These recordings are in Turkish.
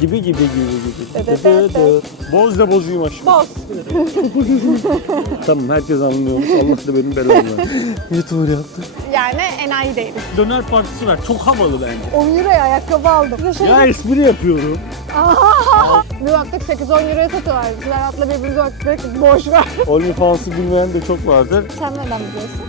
Gibi gibi gibi gibi. Dı dı dı dı. Boz da bozuyum aşkım. Boz. Tamam herkes anlıyormuş. Allah da benim belamı versin. YouTuber yaptı. Yani enayi değiliz. Döner partisi var. Çok havalı bence. 10 euroya ayakkabı aldım. Ya espri yapıyorum. bir baktık 8-10 euroya satıyorlar. Serhat'la birbirimize baktık boş ver. OnlyFans'ı bilmeyen de çok vardır. Sen neden biliyorsun?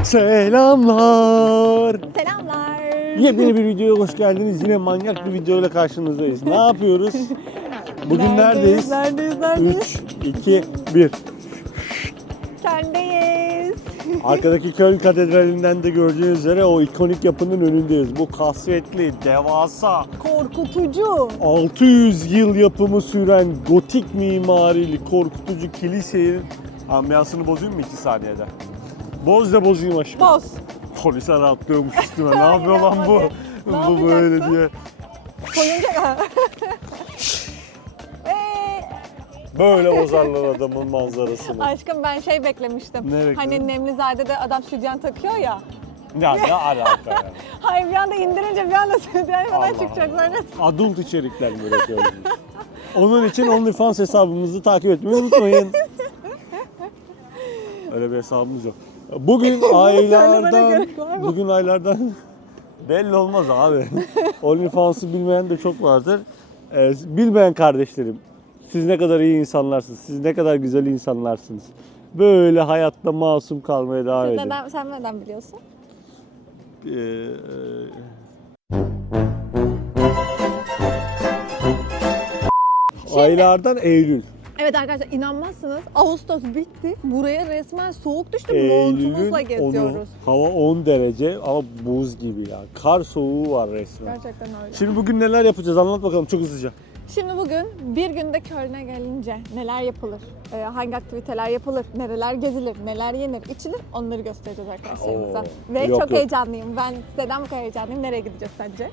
Ee, selamlar. Selamlar. Yepyeni bir videoya hoş geldiniz. Yine manyak bir videoyla karşınızdayız. Ne yapıyoruz? Bugün neredeyiz? Neredeyiz? Neredeyiz? 3, 2, 1. Kendiyiz. Arkadaki Köln Katedrali'nden de gördüğünüz üzere o ikonik yapının önündeyiz. Bu kasvetli, devasa, Korkutucu. 600 yıl yapımı süren gotik mimarili korkutucu kilisenin ambiyansını bozayım mı 2 saniyede? Boz da bozayım aşkım. Boz. Polisler atlıyormuş üstüme. Ne yapıyor lan bu? Ne bu böyle diye. Koyunca... Eee, Böyle bozarlar adamın manzarasını. Aşkım ben şey beklemiştim. Ne bekledin? hani Nemlizade'de adam sütyen takıyor ya. Ya ne alaka ya? Hayır bir anda indirince bir anda sütyen falan çıkacak sonra. Adult içerikler mi üretiyoruz? Onun için OnlyFans hesabımızı takip etmeyi unutmayın. Öyle bir hesabımız yok. Bugün aylardan, bugün aylardan belli olmaz abi. OnlyFans'ı bilmeyen de çok vardır. Ee, bilmeyen kardeşlerim, siz ne kadar iyi insanlarsınız, siz ne kadar güzel insanlarsınız. Böyle hayatta masum kalmaya devam edin. Neden, sen neden biliyorsun? Ee, e, aylardan Eylül. Evet arkadaşlar inanmazsınız Ağustos bitti. Buraya resmen soğuk düştü. Eylül'ün Montumuzla onu, geziyoruz. hava 10 derece ama buz gibi ya. Kar soğuğu var resmen. Gerçekten öyle. Şimdi bugün neler yapacağız anlat bakalım çok hızlıca. Şimdi bugün bir günde Köln'e gelince neler yapılır, e, hangi aktiviteler yapılır, nereler gezilir, neler yenir, içilir onları göstereceğiz arkadaşlarımıza. Oo, Ve yok, çok yok. heyecanlıyım. Ben neden bu kadar heyecanlıyım? Nereye gideceğiz sence?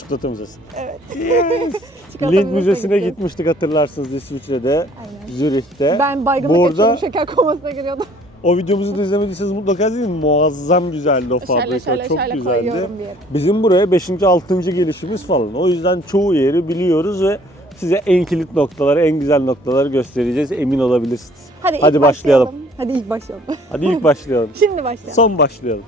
Çikolata Müzesi. Evet. Çikolata Lind Müzesi'ne gideceğiz. gitmiştik hatırlarsınız İsviçre'de, Aynen. Zürih'te. Ben baygınlık Bu arada- geçirdim, şeker komasına giriyordum. O videomuzu da izlemediyseniz mutlaka izleyin. Muazzam güzeldi o fabrika. şöyle şöyle çok şöyle güzeldi. Bizim buraya 5. 6. gelişimiz falan. O yüzden çoğu yeri biliyoruz ve size en kilit noktaları, en güzel noktaları göstereceğiz. Emin olabilirsiniz. Hadi, Hadi başlayalım. Hadi ilk başlayalım. Hadi ilk başlayalım. Şimdi başlayalım. Son başlayalım.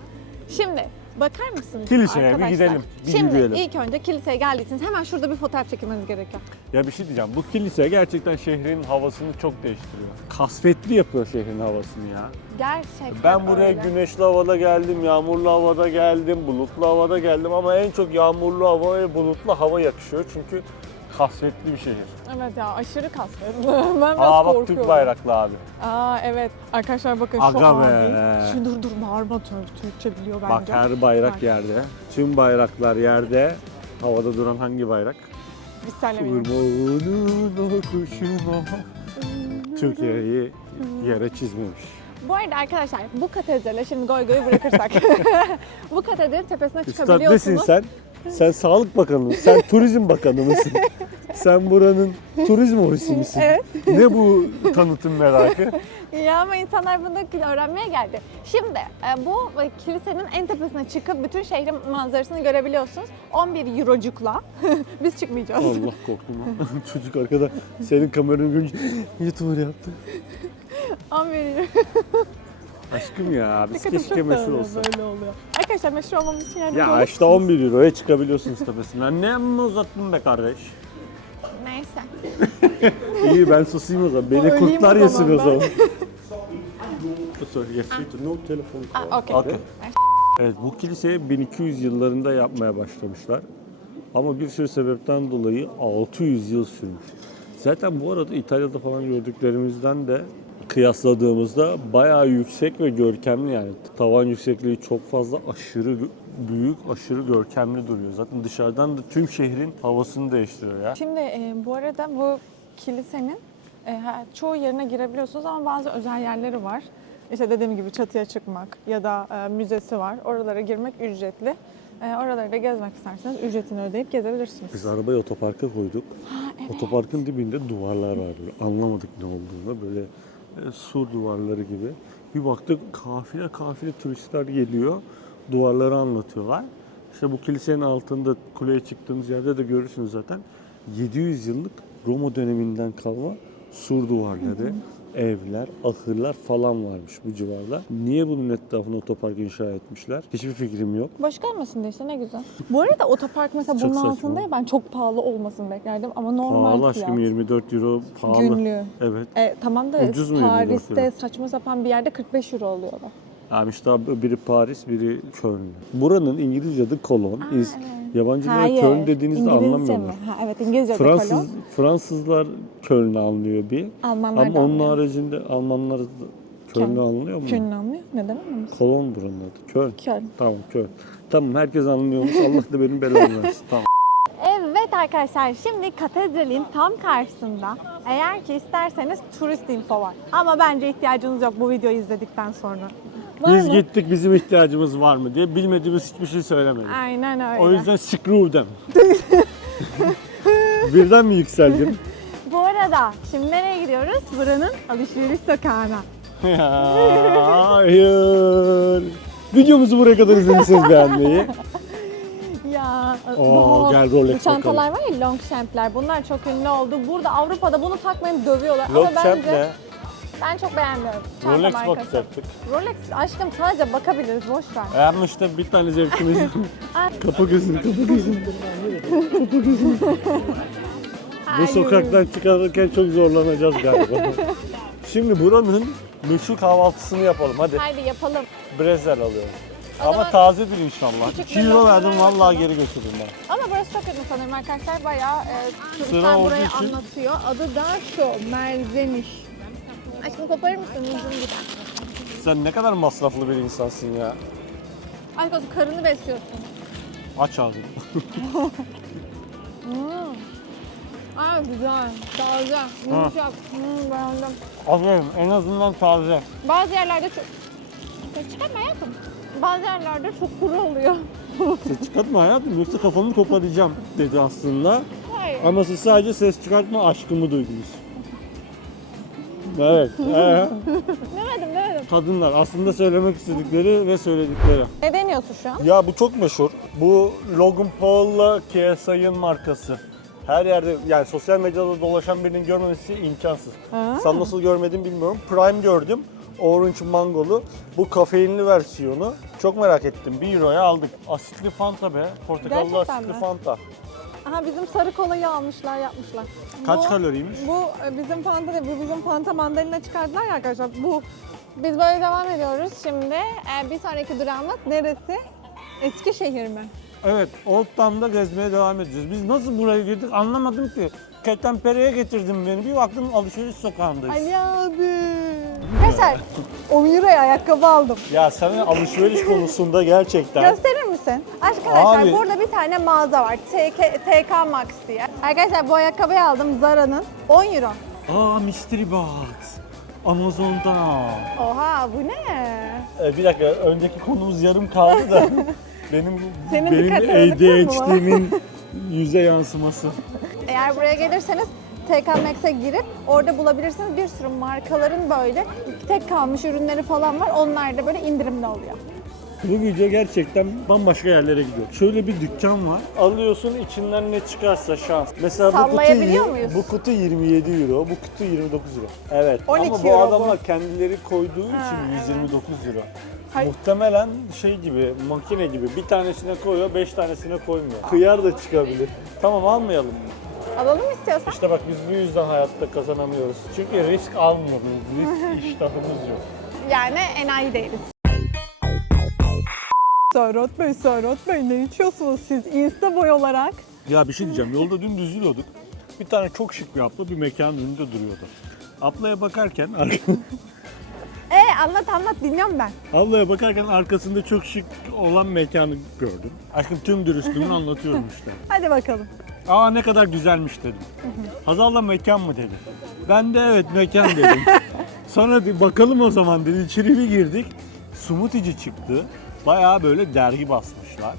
Şimdi bakar mısınız Kiliseye bir arkadaşlar? gidelim, bir Şimdi yürüyelim. ilk önce kiliseye geldiyseniz hemen şurada bir fotoğraf çekilmeniz gerekiyor. Ya bir şey diyeceğim. Bu kilise gerçekten şehrin havasını çok değiştiriyor. Kasvetli yapıyor şehrin havasını ya. Gerçekten Ben buraya öyle. güneşli havada geldim, yağmurlu havada geldim, bulutlu havada geldim ama en çok yağmurlu hava ve bulutlu hava yakışıyor çünkü kasvetli bir şehir. Evet ya aşırı kasvetli. ben biraz Aa bak korkuyorum. Türk bayraklı abi. Aa evet. Arkadaşlar bakın şu Aga abi. be. Şu dur dur bağırma Türk, Türkçe biliyor Bak bence. her bayrak Bak. yerde. Tüm bayraklar yerde. Havada duran hangi bayrak? Biz kuşuna. Türkiye'yi yere çizmemiş. Bu arada arkadaşlar bu katedrale şimdi goy goyu bırakırsak. bu katedralin tepesine Üstad çıkabiliyorsunuz. nesin sen? Sen Sağlık Bakanı mısın? Sen Turizm Bakanı mısın? Sen buranın turizm ofisi misin? Evet. Ne bu tanıtım merakı? Ya ama insanlar bunu öğrenmeye geldi. Şimdi e, bu e, kilisenin en tepesine çıkıp bütün şehrin manzarasını görebiliyorsunuz. 11 eurocukla. Biz çıkmayacağız. Allah korktum lan. Çocuk arkada senin kameranı görünce YouTuber yaptı. 11 euro. Aşkım ya biz keşke meşhur olsak. Böyle oluyor. Arkadaşlar meşhur olmamız için yardımcı Ya olur işte musunuz? 11 euroya çıkabiliyorsunuz tepesinden. Ne mi uzattın be kardeş? Neyse. İyi ben susayım o zaman. Beni Öleyim kurtlar o yesin zaman o ben. zaman. Sorry, yes, no telefon. Aa, okey. Okey. Evet bu kiliseyi 1200 yıllarında yapmaya başlamışlar. Ama bir sürü sebepten dolayı 600 yıl sürmüş. Zaten bu arada İtalya'da falan gördüklerimizden de kıyasladığımızda bayağı yüksek ve görkemli yani. Tavan yüksekliği çok fazla aşırı büyük, aşırı görkemli duruyor. Zaten dışarıdan da tüm şehrin havasını değiştiriyor ya. Şimdi e, bu arada bu kilisenin e, çoğu yerine girebiliyorsunuz ama bazı özel yerleri var. İşte dediğim gibi çatıya çıkmak ya da e, müzesi var. Oralara girmek ücretli. E, oraları da gezmek isterseniz ücretini ödeyip gezebilirsiniz. Biz arabayı otoparka koyduk. Ha, evet. Otoparkın dibinde duvarlar var böyle. Anlamadık ne olduğunu. Böyle sur duvarları gibi. Bir baktık kafile kafile turistler geliyor. Duvarları anlatıyorlar. İşte bu kilisenin altında kuleye çıktığımız yerde de görürsünüz zaten. 700 yıllık Roma döneminden kalma sur duvarları, evler, ahırlar falan varmış bu civarda. Niye bunun etrafına otopark inşa etmişler? Hiçbir fikrim yok. Boş kalmasın da işte ne güzel. Bu arada otopark mesela Çok bunun saçma. altında ya ben çok pahalı olmasını beklerdim ama normal Pahalı fiyat. aşkım 24 euro pahalı. Günlüğü. Evet. E, tamam da Ucuz mu 24 Paris'te saçma sapan bir yerde 45 euro oluyordu. Yani işte biri Paris, biri Köln. Buranın İngilizce adı Cologne. Aa, İz- evet. Yabancılar Köln dediğinizde İngilizce anlamıyorlar. mi? Ha, evet İngilizce Fransız, kolon. Fransızlar Köln'ü anlıyor bir. Almanlar Ama onun haricinde Almanlar Köln'ü Köln. anlıyor mu? Köln anlıyor. Neden anlamıyorsun? Kolon buranın adı. Köln. Köln. Tamam Köln. Tamam herkes anlıyormuş. Allah da benim belamı versin. Tamam. Evet arkadaşlar şimdi katedralin tam karşısında eğer ki isterseniz turist info var. Ama bence ihtiyacınız yok bu videoyu izledikten sonra. Var Biz mı? gittik bizim ihtiyacımız var mı diye bilmediğimiz hiçbir şey söylemedik. Aynen öyle. O yüzden screw them. Birden mi yükseldim? Bu arada şimdi nereye gidiyoruz? Buranın alışveriş sokağına. Ya, Hayır. Videomuzu buraya kadar izlediyseniz beğenmeyi. Ya Oo, bu- gel Rolex bu çantalar var ya Longchamp'ler bunlar çok ünlü oldu. Burada Avrupa'da bunu takmayıp dövüyorlar ama Longchamp bence ne? Ben çok beğenmiyorum. Çanta Rolex markası. bakacaktık. Rolex aşkım sadece bakabiliriz boş ver. Ama işte bir tane zevkimiz. Ay. kapa gözünü, kapa gözünü. kapa gözünü. Bu sokaktan çıkarırken çok zorlanacağız galiba. Şimdi buranın meşhur kahvaltısını yapalım. Hadi Haydi yapalım. brezel alıyorum. O Ama zaman tazedir inşallah. küçük 2 euro verdim vallahi geri götürürüm ben. Ama burası çok ünlü sanırım arkadaşlar. Bayağı e, Sıra olduğu burayı için- anlatıyor. Adı da şu, Merzemiş. Aşkım koparır mısın? Uzun bir. Sen ne kadar masraflı bir insansın ya. Aşk olsun karını besliyorsun. Aç ağzını. Hmm. Aa güzel, taze, yumuşak. Hmm, beğendim. Aferin en azından taze. Bazı yerlerde çok... Ses çıkarma hayatım. Bazı yerlerde çok kuru oluyor. Ses çıkartma hayatım yoksa kafamı koparacağım dedi aslında. Hayır. Ama siz sadece ses çıkartma aşkımı duydunuz. Evet. ee, Demedim demedim. kadınlar aslında söylemek istedikleri ve söyledikleri. Ne deniyorsun şu an? Ya bu çok meşhur. Bu Logan Paul'la KSI'ın markası. Her yerde yani sosyal medyada dolaşan birinin görmemesi imkansız. Ha. Sen nasıl görmedin bilmiyorum. Prime gördüm. Orange Mangolu. Bu kafeinli versiyonu. Çok merak ettim. 1 euroya aldık. Asitli Fanta be. Portakallı Gerçekten asitli mi? Fanta. Aha bizim sarı kolayı almışlar yapmışlar. Kaç Bu- kaloriymiş? Bu e, bizim panta bu bizim panta mandalina çıkardılar ya arkadaşlar. Bu. Biz böyle devam ediyoruz şimdi. E, bir sonraki durağımız neresi? Eskişehir mi? Evet, Old Town'da gezmeye devam edeceğiz. Biz nasıl buraya girdik anlamadım ki. Ketenpere'ye getirdim beni. Bir baktım alışveriş sokağındayız. Ali abi. Arkadaşlar 10 euroya ayakkabı aldım. Ya sen alışveriş konusunda gerçekten... Gösterir misin? Arkadaşlar Abi. burada bir tane mağaza var. TK, TK Max diye. Arkadaşlar bu ayakkabıyı aldım Zara'nın. 10 euro. Aa Mystery Box. Amazon'da. Oha bu ne? Ee, bir dakika önceki konumuz yarım kaldı da benim Senin benim dikkat dağınıklığın mı var? ADHD'min yüze yansıması. Eğer buraya gelirseniz TK Max'e girip orada bulabilirsiniz. Bir sürü markaların böyle tek kalmış ürünleri falan var. Onlar da böyle indirimli oluyor. Bu video gerçekten bambaşka yerlere gidiyor. Şöyle bir dükkan var. Alıyorsun içinden ne çıkarsa şans. Mesela bu kutu, Sallayabiliyor muyuz? bu kutu 27 euro, bu kutu 29 euro. Evet 12 ama bu euro bu. adamlar kendileri koyduğu Ha, için 129 euro. Hay- Muhtemelen şey gibi, makine gibi bir tanesine koyuyor, beş tanesine koymuyor. Kıyar da çıkabilir. Tamam almayalım mı? Alalım istiyorsan. İşte bak biz bu yüzden hayatta kazanamıyoruz. Çünkü risk almıyoruz. Risk iştahımız yok. Yani enayi değiliz. Serhat Bey, Serhat Bey ne içiyorsunuz siz Insta boy olarak? Ya bir şey diyeceğim. Yolda dümdüz yürüyorduk. Bir tane çok şık bir abla bir mekanın önünde duruyordu. Ablaya bakarken Ee anlat anlat dinliyorum ben. ablaya bakarken arkasında çok şık olan mekanı gördüm. Aşkım tüm dürüstlüğümü anlatıyorum işte. Hadi bakalım. Aa ne kadar güzelmiş dedim. Hazal'la mekan mı dedi. Ben de evet mekan dedim. Sonra bir bakalım o zaman dedi. İçeri bir girdik. Smoothie'ci çıktı. Bayağı böyle dergi basmışlar.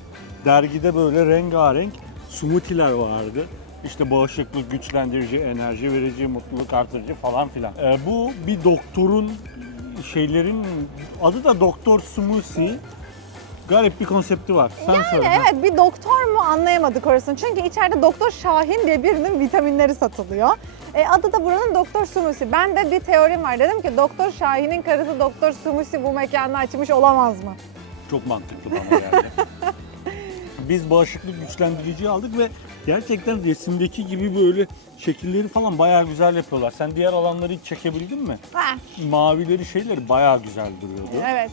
Dergide böyle rengarenk smoothie'ler vardı. İşte bağışıklık, güçlendirici, enerji verici, mutluluk artırıcı falan filan. Ee, bu bir doktorun şeylerin adı da Doktor Smoothie. Garip bir konsepti var. Sen Yani söyle. evet bir doktor mu anlayamadık orasını. Çünkü içeride Doktor Şahin diye birinin vitaminleri satılıyor. E, adı da buranın Doktor Sumusi. Ben de bir teorim var. Dedim ki Doktor Şahin'in karısı Doktor Sumusi bu mekanı açmış olamaz mı? Çok mantıklı bana geldi. Biz bağışıklık güçlendiriciyi aldık ve gerçekten resimdeki gibi böyle şekilleri falan bayağı güzel yapıyorlar. Sen diğer alanları hiç çekebildin mi? Ha, Mavileri şeyleri bayağı güzel duruyordu. evet.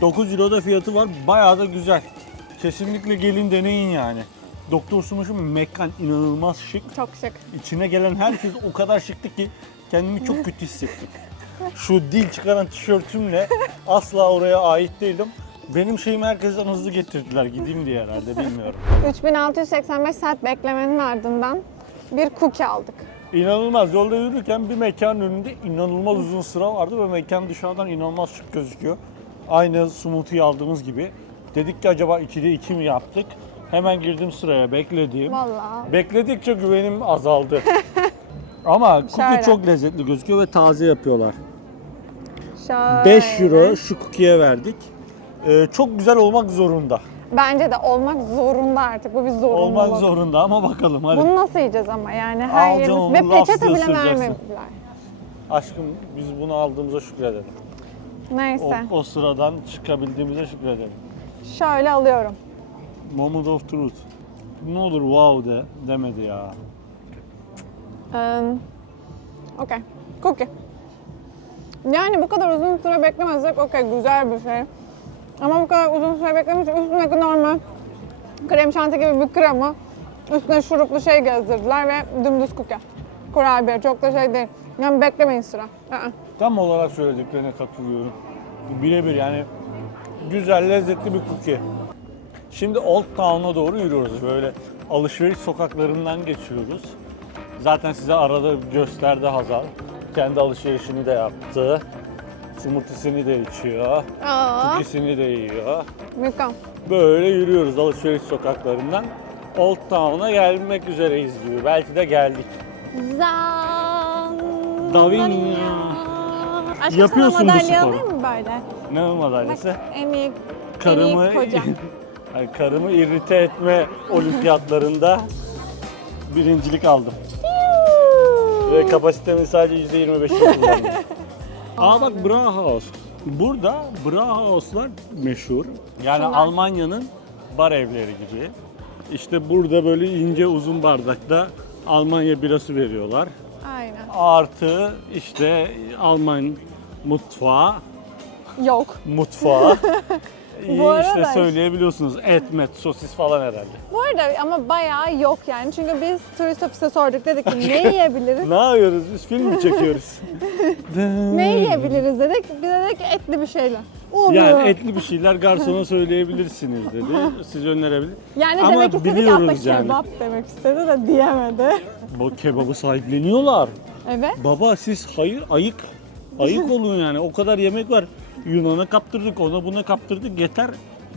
9 euro da fiyatı var. Bayağı da güzel. Kesinlikle gelin deneyin yani. Doktor Sumuş'un mekan inanılmaz şık. Çok şık. İçine gelen herkes o kadar şıktı ki kendimi çok kötü hissettim. Şu dil çıkaran tişörtümle asla oraya ait değilim. Benim şeyimi herkesten hızlı getirdiler gideyim diye herhalde bilmiyorum. 3685 saat beklemenin ardından bir cookie aldık. İnanılmaz yolda yürürken bir mekanın önünde inanılmaz uzun sıra vardı ve mekan dışarıdan inanılmaz şık gözüküyor. Aynı smoothie aldığımız gibi. Dedik ki acaba 2'de 2 mi yaptık? Hemen girdim sıraya bekledim. Vallahi. Bekledikçe güvenim azaldı. Ama cookie Şöyle. çok lezzetli gözüküyor ve taze yapıyorlar. Şöyle. 5 euro şu cookie'ye verdik. Ee, çok güzel olmak zorunda. Bence de olmak zorunda artık. Bu bir zorunluluk. Olmak zorunda ama bakalım hadi. Bunu nasıl yiyeceğiz ama yani her Alacaksın yerimiz onu, ve laf peçete bile ısıracaksın. vermediler. Aşkım biz bunu aldığımıza şükredelim. O, Neyse. o sıradan çıkabildiğimize şükredelim. Şöyle alıyorum. Moment of truth. Ne olur wow de demedi ya. Um, okey. Cookie. Yani bu kadar uzun süre beklemezsek okey güzel bir şey. Ama bu kadar uzun süre beklemiş üstündeki normal krem şanti gibi bir krema üstüne şuruplu şey gezdirdiler ve dümdüz cookie. Kurabiye çok da şey değil. Yani beklemeyin sıra. Aa. Tam olarak söylediklerine katılıyorum. Birebir yani güzel, lezzetli bir cookie. Şimdi Old Town'a doğru yürüyoruz. Böyle alışveriş sokaklarından geçiyoruz. Zaten size arada gösterdi Hazal. Kendi alışverişini de yaptı. Smoothie'sini de içiyor. Aa, Cookiesini de yiyor. mükemmel. Böyle yürüyoruz alışveriş sokaklarından. Old Town'a gelmek üzereyiz gibi. Belki de geldik. Zan. Davinya. Aşkım Yapıyorsun sana madalya sporu. alayım mı böyle? Ne Bak madalyası? en iyi, karımı en iyi. Ay, karımı irrite etme olimpiyatlarında birincilik aldım. Ve kapasitemin sadece %25'ini kullandım. Aa bak Brauhaus. Burada Brauhaus'lar meşhur. Yani Şunlar. Almanya'nın bar evleri gibi. İşte burada böyle ince uzun bardakta Almanya birası veriyorlar. Aynen. Artı işte Alman mutfağı Yok. mutfağı. İyi Bu işte arada- söyleyebiliyorsunuz et met sosis falan herhalde. Bu arada ama bayağı yok yani. Çünkü biz turist ofise sorduk. Dedik ki ne yiyebiliriz? Ne yapıyoruz biz film mi çekiyoruz? ne yiyebiliriz dedik. Biz dedik ki etli bir şeyler. Oluyor. yani etli bir şeyler garsona söyleyebilirsiniz dedi. Siz önerebilir. Yani Ama demek istedi ki biliyoruz hatta yani. kebap demek istedi de diyemedi. Bu kebabı sahipleniyorlar. Evet. Baba siz hayır ayık. Ayık olun yani. O kadar yemek var. Yunan'a kaptırdık, ona buna kaptırdık. Yeter.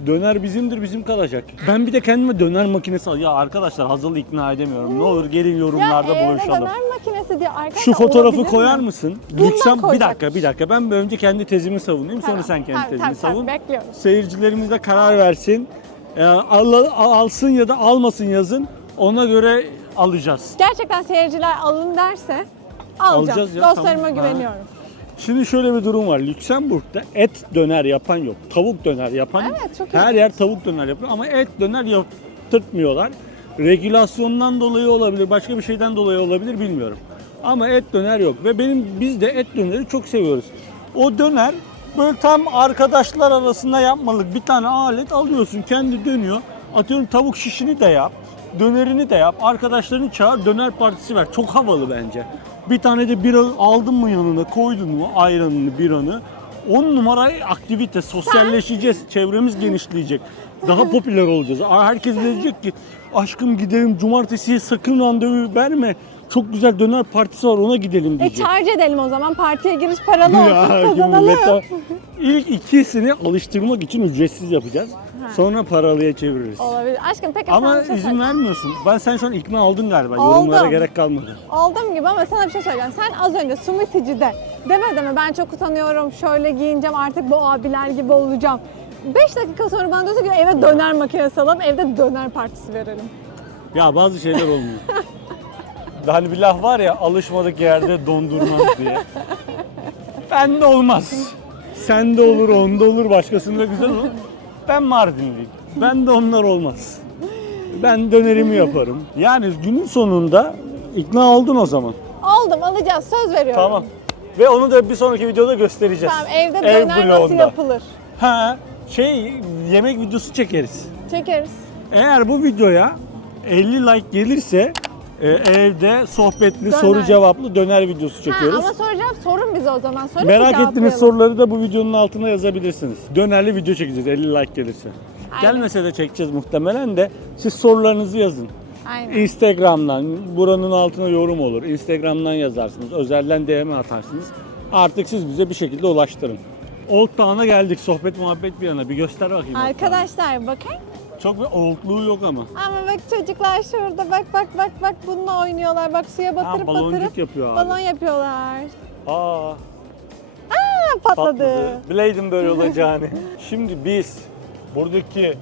Döner bizimdir, bizim kalacak. Ben bir de kendime döner makinesi al. Ya arkadaşlar Hazal'ı ikna edemiyorum. Ne olur gelin yorumlarda ya buluşalım. döner makinesi diye arkadaşlar Şu fotoğrafı koyar mi? mısın? Lüksem bir dakika bir dakika. Ben önce kendi tezimi savunayım sonra Tamam, sen kendi tamam, tezini tamam, tamam, savun. bekliyoruz. Seyircilerimiz de karar versin. Ee, al- al- alsın ya da almasın yazın. Ona göre alacağız. Gerçekten seyirciler alın derse alacağım. Alacağız ya, Dostlarıma tamam. güveniyorum. Şimdi şöyle bir durum var. Lüksemburg'da et döner yapan yok. Tavuk döner yapan Evet, çok her ilginç. yer tavuk döner yapıyor ama et döner yaptırtmıyorlar. Regülasyondan dolayı olabilir, başka bir şeyden dolayı olabilir bilmiyorum. Ama et döner yok ve benim biz de et döneri çok seviyoruz. O döner böyle tam arkadaşlar arasında yapmalık bir tane alet alıyorsun, kendi dönüyor. Atıyorum tavuk şişini de yap, dönerini de yap, arkadaşlarını çağır, döner partisi ver. Çok havalı bence. Bir tane de bira aldın mı yanına, koydun mu ayranını, biranı. 10 numara aktivite, sosyalleşeceğiz, çevremiz genişleyecek. Daha popüler olacağız. Herkes diyecek ki aşkım gidelim cumartesiye sakın randevu verme. Çok güzel döner partisi var ona gidelim E diyecek. charge edelim o zaman. Partiye giriş paralı olsun. Ya, Kazanalım. İlk ikisini alıştırmak için ücretsiz yapacağız. Sonra paralıya çeviririz. Olabilir. Aşkım peki sana Ama bir şey izin söyleyeceğim. vermiyorsun. Ben sen şu an ikna oldun galiba. Oldum. Yorumlara gerek kalmadı. Olduğum gibi ama sana bir şey söyleyeceğim. Sen az önce Sumitici'de demedin mi ben çok utanıyorum, şöyle giyineceğim artık bu abiler gibi olacağım. 5 dakika sonra bana diyorsun ki eve döner makinesi alalım, evde döner partisi verelim. Ya bazı şeyler olmuyor. hani bir laf var ya alışmadık yerde dondurmaz diye. Ben de olmaz. Sen de olur, onda olur, başkasında güzel olur. Ben Mardinliyim. Ben de onlar olmaz. Ben dönerimi yaparım. Yani günün sonunda ikna oldun o zaman. Oldum alacağız söz veriyorum. Tamam. Ve onu da bir sonraki videoda göstereceğiz. Tamam evde Ev döner nasıl yapılır? Ha, şey yemek videosu çekeriz. Çekeriz. Eğer bu videoya 50 like gelirse e, evde sohbetli Döner. soru cevaplı döner videosu çekiyoruz. Ha, ama soracağım sorun bize o zaman. Sorun Merak ettiğiniz soruları da bu videonun altına yazabilirsiniz. Dönerli video çekeceğiz 50 like gelirse. Aynen. Gelmese de çekeceğiz muhtemelen de siz sorularınızı yazın. Aynen. Instagram'dan, buranın altına yorum olur. Instagram'dan yazarsınız, özelden DM atarsınız. Artık siz bize bir şekilde ulaştırın. Old Town'a geldik, sohbet muhabbet bir yana. Bir göster bakayım. Arkadaşlar bakın. Çok bir oldluğu yok ama. Ama bak çocuklar şurada bak bak bak bak bununla oynuyorlar. Bak suya batırıp baloncuk batırıp yapıyor abi. balon yapıyorlar. Aa, Ha, patladı. patladı. Bileydim böyle olacağını. Şimdi biz buradaki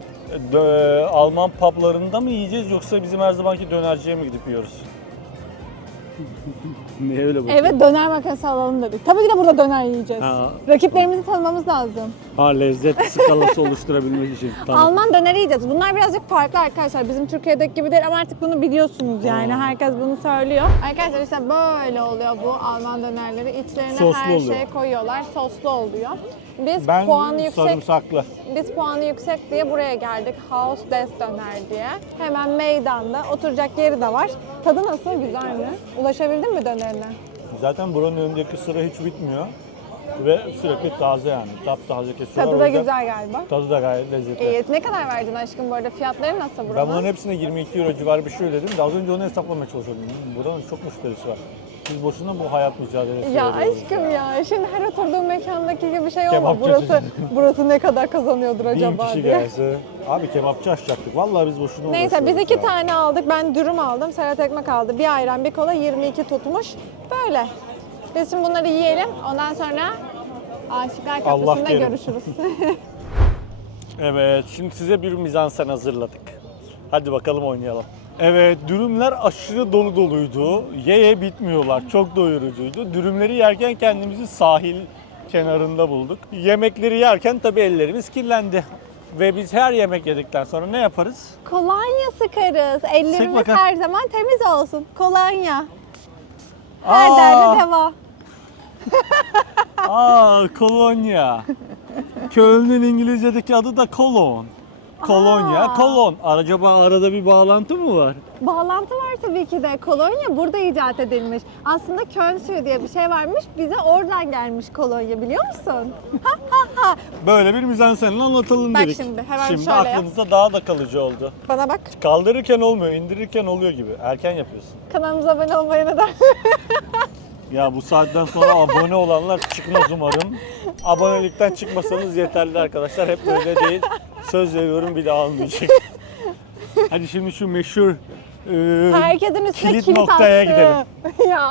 e, Alman publarında mı yiyeceğiz yoksa bizim her zamanki dönerciye mi gidip yiyoruz? Niye öyle bakıyorsun? Evet döner makinesi alalım dedik. Tabii ki de burada döner yiyeceğiz. Ha, Rakiplerimizi tanımamız lazım. ha lezzet skalası oluşturabilmek için. Tamam. Alman döneri yiyeceğiz. Bunlar birazcık farklı arkadaşlar. Bizim Türkiye'deki gibi değil ama artık bunu biliyorsunuz yani. Aa. Herkes bunu söylüyor. Arkadaşlar işte böyle oluyor bu Alman dönerleri. İçlerine Soslu her oluyor. şey koyuyorlar. Soslu oluyor. Biz Ben puanı yüksek sarımsaklı. biz puanı yüksek diye buraya geldik. House Des Döner diye. Hemen meydanda oturacak yeri de var. Tadı nasıl? Güzel mi? Ulaşabildin mi dönerine? Zaten buranın önündeki sıra hiç bitmiyor. Ve sürekli taze yani. Taptaze kesiyorlar. Tadı da güzel galiba. Tadı da gayet lezzetli. İyi. Ne kadar verdin aşkım bu arada? Fiyatları nasıl Ben buranın? bunların hepsine 22 euro civarı bir şey ödedim de az önce onu hesaplamaya çalışıyordum. Buranın çok müşterisi var. Biz boşuna bu hayat mücadelesi Ya veriyoruz aşkım ya şimdi her oturduğum mekandaki gibi şey olma. Kebapçı Burası burası ne kadar kazanıyordur Bin acaba kişi diye. gelse. Abi kebapçı açacaktık. Vallahi biz boşuna Neyse biz uğraşıyoruz iki ya. tane aldık. Ben dürüm aldım. Serhat ekmek aldı. Bir ayran bir kola 22 tutmuş. Böyle. Biz şimdi bunları yiyelim. Ondan sonra Aşıklar Allah Köprüsü'nde kerim. görüşürüz. Evet, şimdi size bir mizansen hazırladık. Hadi bakalım oynayalım. Evet, dürümler aşırı dolu doluydu. Ye ye bitmiyorlar. Çok doyurucuydu. Dürümleri yerken kendimizi sahil kenarında bulduk. Yemekleri yerken tabii ellerimiz kirlendi. Ve biz her yemek yedikten sonra ne yaparız? Kolonya sıkarız. Ellerimiz bakalım. her zaman temiz olsun. Kolonya. Her Aa! derde deva. Aa, kolonya. Köln'ün İngilizce'deki adı da kolon. Kolonya, Aa. kolon. Acaba arada bir bağlantı mı var? Bağlantı var tabii ki de. Kolonya burada icat edilmiş. Aslında Köln suyu diye bir şey varmış. Bize oradan gelmiş kolonya biliyor musun? Böyle bir mizansenle anlatalım Bak dedik. şimdi, hemen Şimdi şöyle yap. aklınızda daha da kalıcı oldu. Bana bak. Kaldırırken olmuyor, indirirken oluyor gibi. Erken yapıyorsun. Kanalımıza abone olmayı neden? Ya bu saatten sonra abone olanlar çıkmaz umarım. Abonelikten çıkmasanız yeterli arkadaşlar. Hep böyle değil. Söz veriyorum bir daha almayacak. Hadi şimdi şu meşhur e, Herkesin üstüne kilit kilit, noktaya astı. gidelim. ya.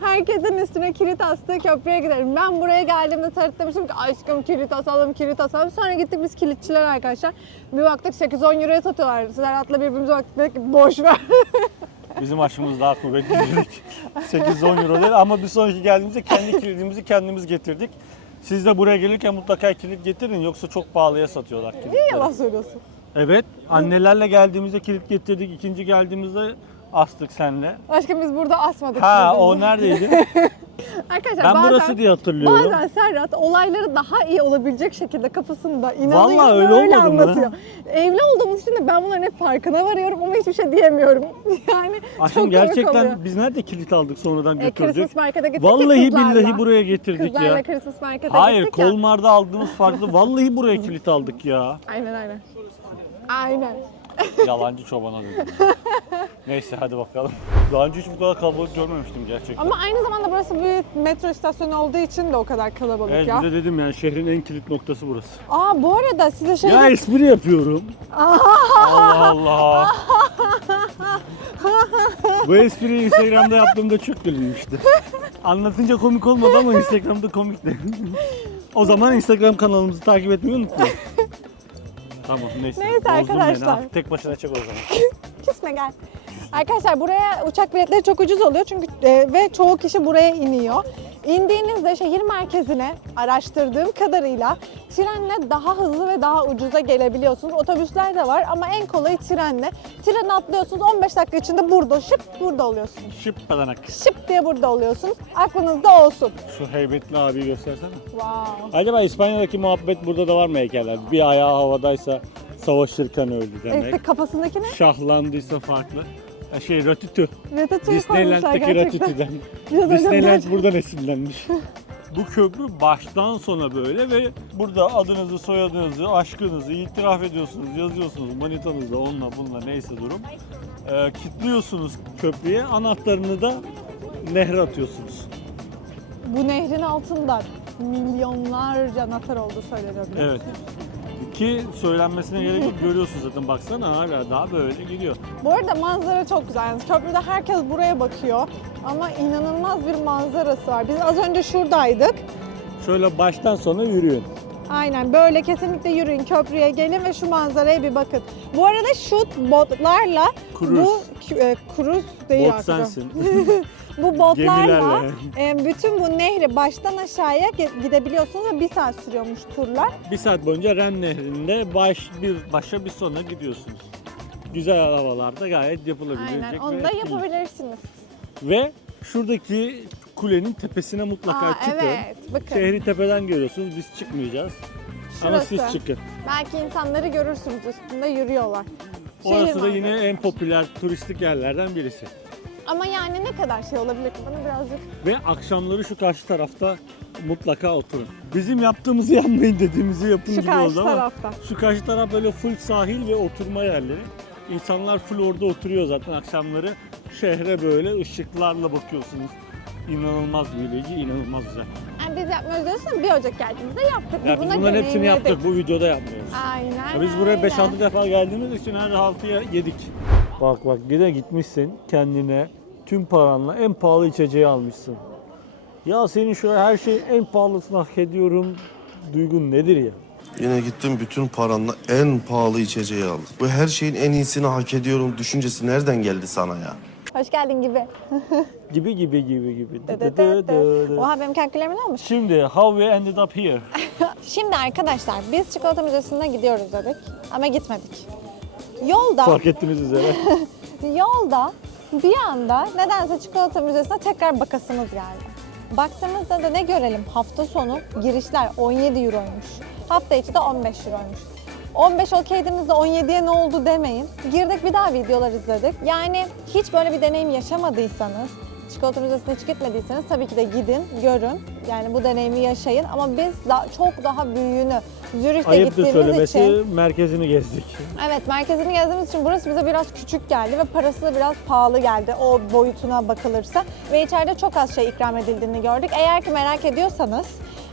Herkesin üstüne kilit astığı köprüye gidelim. Ben buraya geldiğimde Tarık demiştim ki aşkım kilit asalım, kilit asalım. Sonra gittik biz kilitçiler arkadaşlar. Bir baktık 8-10 euroya satıyorlar. Serhat'la birbirimize baktık dedik ki boş ver. Bizim aşımız daha kuvvetli dedik. 8-10 euro değil ama bir sonraki geldiğimizde kendi kilidimizi kendimiz getirdik. Siz de buraya gelirken mutlaka kilit getirin yoksa çok pahalıya satıyorlar Niye kilitleri. yalan söylüyorsun? Evet, annelerle geldiğimizde kilit getirdik. ikinci geldiğimizde astık senle. Aşkım biz burada asmadık. Ha, o neredeydi? Arkadaşlar ben bazen, burası diye hatırlıyorum. Bazen Serhat olayları daha iyi olabilecek şekilde kafasında inanıyor Vallahi öyle mı? anlatıyor. Evli olduğumuz için de ben bunların hep farkına varıyorum ama hiçbir şey diyemiyorum. Yani çok Aşkım oluyor. gerçekten biz nerede kilit aldık sonradan E, götürdük? Christmas markete gittik Vallahi ya kızlarla. billahi buraya getirdik Kızlarla ya. Christmas markete Hayır, gittik ya. Kolmar'da aldığımız farklı. Vallahi buraya kilit aldık ya. Aynen aynen. Aynen. Yalancı çobana dedim. Neyse hadi bakalım. Daha önce hiç bu kadar kalabalık görmemiştim gerçekten. Ama aynı zamanda burası bir metro istasyonu olduğu için de o kadar kalabalık Evet ya. bir de dedim yani şehrin en kilit noktası burası. Aa bu arada size şey... Ya espri yapıyorum. Allah Allah. Bu espriyi Instagram'da yaptığımda çok gülünmüştü. Anlatınca komik olmadı ama Instagram'da komikti. O zaman Instagram kanalımızı takip etmeyi unutmayın. Tamam neyse. Neyse bozdun beni. arkadaşlar. Al, Tek başına çek o zaman. Küsme gel. Arkadaşlar buraya uçak biletleri çok ucuz oluyor çünkü e, ve çoğu kişi buraya iniyor. İndiğinizde şehir merkezine araştırdığım kadarıyla trenle daha hızlı ve daha ucuza gelebiliyorsunuz. Otobüsler de var ama en kolayı trenle. Trene atlıyorsunuz 15 dakika içinde burada şıp burada oluyorsunuz. Şıp padanak. Şıp diye burada oluyorsunuz. Aklınızda olsun. Şu heybetli abiyi göstersene. Wow. Acaba İspanya'daki muhabbet burada da var mı heykeller? Bir ayağı havadaysa savaşırken öldü Evet, demek. peki kafasındaki ne? Şahlandıysa farklı. Şey Rötütü. Ratatouille koymuşlar gerçekten. Rötütü'den. Biraz önce Disneyland buradan esinlenmiş. Bu köprü baştan sona böyle ve burada adınızı, soyadınızı, aşkınızı itiraf ediyorsunuz, yazıyorsunuz manitanızla, onunla bununla neyse durum. Ee, kitliyorsunuz köprüye, anahtarını da nehre atıyorsunuz. Bu nehrin altında milyonlarca anahtar olduğu söyleniyor. Evet. Ki söylenmesine gerek yok görüyorsunuz zaten baksana hala daha böyle gidiyor. Bu arada manzara çok güzel. Yani köprüde herkes buraya bakıyor. Ama inanılmaz bir manzarası var. Biz az önce şuradaydık. Şöyle baştan sona yürüyün. Aynen böyle kesinlikle yürüyün köprüye gelin ve şu manzaraya bir bakın. Bu arada şu botlarla Kruz. bu e, kruz değil Bot artık. sensin. bu botlarla e, bütün bu nehri baştan aşağıya gidebiliyorsunuz ve bir saat sürüyormuş turlar. Bir saat boyunca Ren Nehri'nde baş bir başa bir sona gidiyorsunuz. Güzel havalarda gayet yapılabilecek. Aynen onu da yapabilirsiniz. Ve şuradaki kulenin tepesine mutlaka Aa, çıkın. evet bakın. Şehri tepeden görüyorsunuz. Biz çıkmayacağız. Ama siz Şurası. çıkın. Belki insanları görürsünüz üstünde yürüyorlar. Şehir Orası da yine en popüler turistik yerlerden birisi. Ama yani ne kadar şey olabilir ki? Bana birazcık Ve akşamları şu karşı tarafta mutlaka oturun. Bizim yaptığımızı yapmayın dediğimizi yapın şu gibi oldu ama tarafta. şu karşı taraf böyle full sahil ve oturma yerleri. İnsanlar full orada oturuyor zaten akşamları. Şehre böyle ışıklarla bakıyorsunuz. İnanılmaz büyüleyici, inanılmaz güzel. Yani biz yapmıyoruz diyorsun bir Ocak geldiğimizde yaptık. Ya biz Buna bunların hepsini deneyimledik. yaptık. Bu videoda yapmıyoruz. Aynen. Ya biz buraya aynen. 5-6 defa geldiğimiz için her 6'ya yedik. Bak bak yine gitmişsin kendine tüm paranla en pahalı içeceği almışsın. Ya senin şu her şey en pahalısını hak ediyorum duygun nedir ya? Yine gittim bütün paranla en pahalı içeceği aldım. Bu her şeyin en iyisini hak ediyorum düşüncesi nereden geldi sana ya? Hoş geldin gibi. Gibi gibi gibi gibi. Dı dı dı dı. Oha benim kalkülerim ne olmuş? Şimdi how we ended up here? Şimdi arkadaşlar biz çikolata müzesine gidiyoruz dedik ama gitmedik. Yolda, Fark ettiğiniz üzere. yolda bir anda nedense çikolata müzesine tekrar bakasımız geldi. Baktığımızda da ne görelim? Hafta sonu girişler 17 euroymuş. Hafta içi de 15 euroymuş. 15 okeydiniz de 17'ye ne oldu demeyin. Girdik bir daha videolar izledik. Yani hiç böyle bir deneyim yaşamadıysanız, çikolata müzesine hiç gitmediyseniz tabii ki de gidin, görün. Yani bu deneyimi yaşayın. Ama biz da çok daha büyüğünü Zürih'te Ayıptır gittiğimiz söylemesi için merkezini gezdik. Evet merkezini gezdiğimiz için burası bize biraz küçük geldi ve parası da biraz pahalı geldi o boyutuna bakılırsa. Ve içeride çok az şey ikram edildiğini gördük. Eğer ki merak ediyorsanız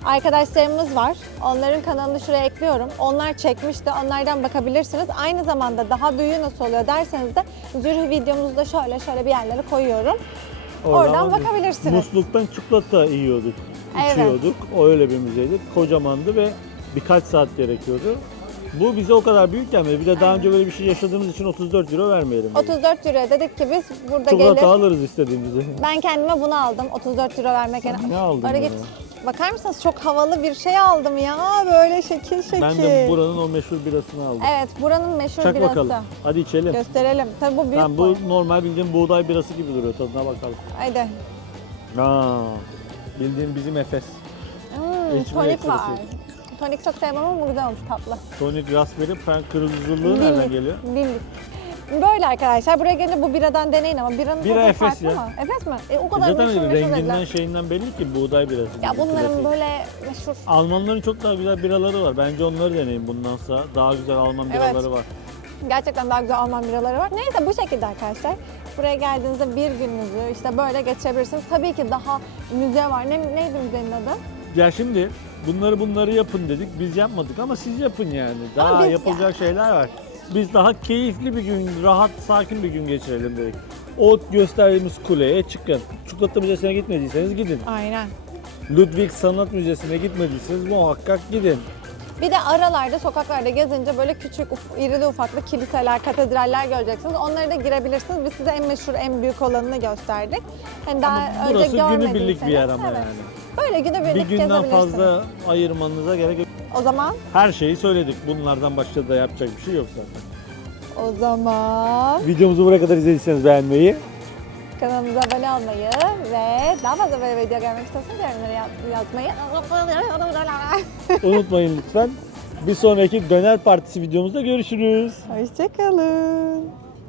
arkadaşlarımız var. Onların kanalını şuraya ekliyorum. Onlar çekmişti. Onlardan bakabilirsiniz. Aynı zamanda daha büyüğü nasıl oluyor derseniz de Zürih videomuzda şöyle şöyle bir yerlere koyuyorum. Oradan bakabilirsiniz. Musluktan çikolata yiyorduk, Evet. içiyorduk. O öyle bir müzeydi. Kocamandı ve birkaç saat gerekiyordu. Bu bize o kadar büyük gelmedi. Bir de daha önce böyle bir şey yaşadığımız için 34 euro vermeyelim. dedik. 34 euro dedik ki biz burada Çikolata gelir. alırız istediğimizi. Ben kendime bunu aldım. 34 euro vermek yerine. Ne aldın Ara git. Bakar mısınız çok havalı bir şey aldım ya. Böyle şekil şekil. Ben de buranın o meşhur birasını aldım. Evet buranın meşhur Çak birası. bakalım. Hadi içelim. Gösterelim. Tabii bu büyük Tamam, boy. bu normal bildiğin buğday birası gibi duruyor. Tadına bakalım. Haydi. Aa, bildiğin bizim Efes. Hmm, tonik var. Tonik çok sevmem ama bu güzel olmuş tatlı. Tonic raspberry, pen kırmızılığı nereden geliyor? Bildik. Böyle arkadaşlar. Buraya gelince bu biradan deneyin ama biranın Bira tadı Efes farklı ya. mı? Efes mi? E, o kadar Zaten meşhur meşhur dediler. renginden şeyinden belli ki buğday birası. Ya gibi, bunların klasik. böyle meşhur Almanların çok daha güzel biraları var. Bence onları deneyin bundansa. Daha güzel Alman Evet. biraları var. Gerçekten daha güzel Alman biraları var. Neyse bu şekilde arkadaşlar. Buraya geldiğinizde bir gününüzü işte böyle geçirebilirsiniz. Tabii ki daha müze var. Ne, neydi müzenin adı? Ya şimdi bunları bunları yapın dedik. Biz yapmadık ama siz yapın yani. Daha biz yapılacak şeyler var. Biz daha keyifli bir gün, rahat, sakin bir gün geçirelim dedik. O gösterdiğimiz kuleye çıkın. Çikolata müzesine gitmediyseniz gidin. Aynen. Ludwig Sanat Müzesi'ne gitmediyseniz muhakkak gidin. Bir de aralarda, sokaklarda gezince böyle küçük, uf- irili ufaklı kiliseler, katedraller göreceksiniz. Onlara da girebilirsiniz. Biz size en meşhur, en büyük olanını gösterdik. Hani daha önce Burası günübirlik bir görmediyseniz, yer ama evet. yani. Böyle günübirlik Bir günden gezebilirsiniz. fazla ayırmanıza gerek yok. O zaman, Her şeyi söyledik. Bunlardan başka da yapacak bir şey yok zaten. o zaman Videomuzu buraya kadar izlediyseniz beğenmeyi, kanalımıza abone olmayı ve daha fazla böyle video görmek istiyorsanız yorumlara yaz- yazmayı unutmayın lütfen. Bir sonraki Döner Partisi videomuzda görüşürüz. Hoşçakalın.